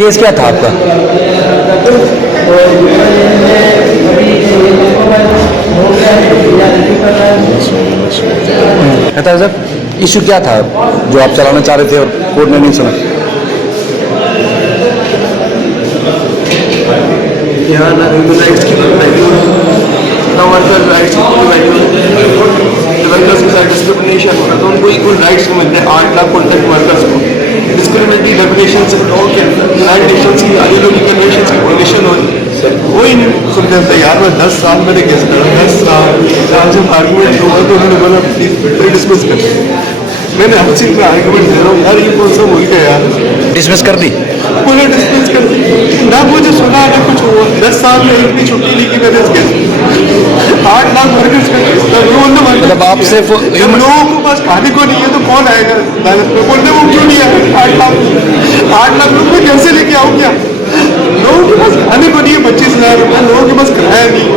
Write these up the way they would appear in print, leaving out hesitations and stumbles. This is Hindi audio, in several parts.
केस क्या था आपका? कहता है सर, इशू क्या था जो आप चलाना चाह रहे थे और कोर्ट ने नहीं सुना? यहाँ ना ह्यूमन राइट्स की वैल्यू, ना वर्कर राइट्स की वैल्यू, वर्कर्स के साथ डिस्क्रिमिनेशन होना, तो उनको इक्वल राइट्स मिलते हैं 8 लाख कॉन्ट्रैक्ट वर्कर्स को। डिस्क्रिमिनेटरी डेफिनेशन से लॉ के अंदर यूनाइटेड नेशंस की आईएलओ की कन्वेंशन की वायलेशन हो रही है, कोई नहीं सुनने तैयार। मैं 10 साल मैंने केस करा, 10 साल जब आर्गूमेंट हुआ तो उन्होंने बोला प्लीज डिसमिस कर। मैंने हर चीज में आर्गूमेंट दे रहा हूँ यार, ये कौन सा मुल्क है यार। डिसमिस कर दी? पूरा डिस्मिस कर दी, ना मुझे सुना ना कुछ हुआ। 10 साल में एक भी छुट्टी ली कि मैंने इस केस 8 लाख वर्कर्स का केस था। मतलब आपसे जब लोगों को पास खाने को नहीं है तो कौन आएगा अदालत में? बोलते वो क्यों नहीं आए? 8 लाख रुपये कैसे लेके आऊँ क्या? लोगों के पास खाने को नहीं है, 25,000 रुपये लोगों के पास किराया नहीं है।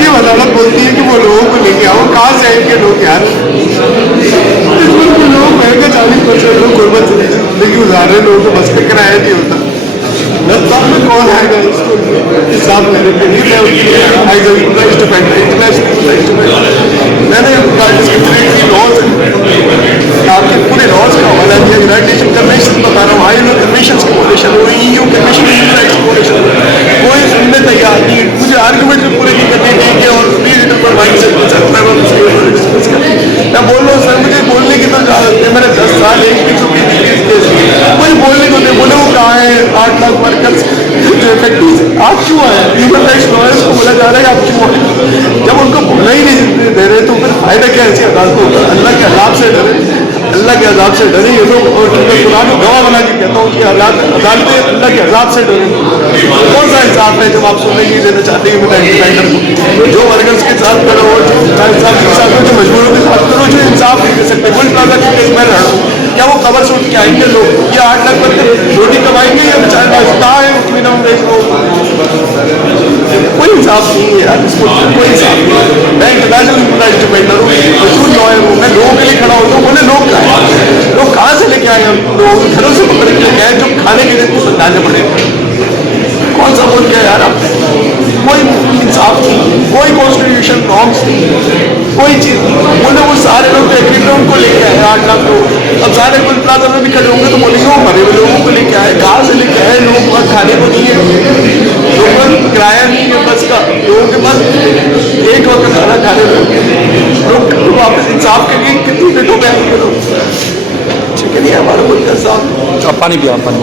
ये अदालत बोलती है कि वो लोगों को लेके आओ, कहाँ से आएंगे लोग यार? लोग महंगे 40% लोग गुर्बत जिंदगी गुजार रहे, लोगों को बस का किराया नहीं होता। 10 साल में कौन आएगा इसको हिसाब लेने के लिए? मैं उनके लिए मैंने डिस्क्रिमिनेटरी लॉज, आपके पूरे लॉज का हवाला दिया, यूनाइटेड नेशन कन्वेंशन बता रहा हूँ, आईएलओ कन्वेंशन की वॉलेशन हो, ईयू कन्वेंशन ह्यूमन राइट्स की वॉलेशन, कोई सुनने तैयार नहीं। मुझे आर्गूमेंट भी पूरे नहीं करने देंगे और मैं बोल रहा हूँ सर, मुझे बोलने की तो इजाजत है, मैंने 10 साल एक भी छुट्टी दी थी इस केस की, कोई बोलने को नहीं। बोले वो कहाँ है 8 लाख वर्कर्स जो इफेक्टिव? आप क्यों आए? ह्यूमन राइट्स लॉयर्स को बोला जा रहा है आप क्यों आए? जब उनको बोलना ही नहीं दे रहे तो फिर फायदा क्या है ऐसी अदालतों का? अल्लाह के अजाब से डरे, अल्लाह के अजाब से डरे ये लोग। और मैं कुरान को गवाह बना के कहता हूँ कि अदालतें अल्लाह के अजाब से डरे। कौन सा इंसाफ है जब आप सुनने नहीं देना चाहते हैं डिफेंडर को? जो वर्कर्स के साथ करो, जो इंसाफ के साथ जो मजबूरों के साथ करो, जो इंसाफ नहीं दे सकते। गोल्ड प्लाजा के केस में लड़ रहा हूँ, क्या वो कवर से उठ के आएंगे लोग? ये 8 लाख वर्कर रोटी कमाएंगे या बेचारे कहाँ है मिनिमम वेज लोग? कोई इंसाफ नहीं है यार, इसको कोई इंसाफ नहीं। मैं इंटरनेशनल ह्यूमन राइट्स डिफेंडर हूँ, मशहूर लॉयर हूँ, मैं लोगों के लिए खड़ा होता हूँ। बोले लोग कहाँ से लेके आए? हम लोग घरों से पकड़ के लेके आए जो खाने के लिए कुछ समझाने पड़े। कौन सा बोल के यार आप? कोई इंसाफ नहीं, कोई कॉन्स्टिट्यूशन नॉर्म्स नहीं, कोई चीज नहीं। बोले वो सारे लोग एग्री थे, उनको लेके आए 8 लाख लोग। अब सारे गुल प्लाजा में भी खड़े होंगे तो बोलेंगे वो मरे हुए लोगों को लेके आए। कहाँ से लेके आए? लोगों के पास खाने को नहीं है, लोगों का किराया नहीं है बस का, लोगों के पास एक वक्त खाना खाने को लोग वापस इंसाफ के लिए कितनी पेटों में आएंगे लोग? ठीक है नहीं हमारा कोई ऐसा। पानी पिया, पानी।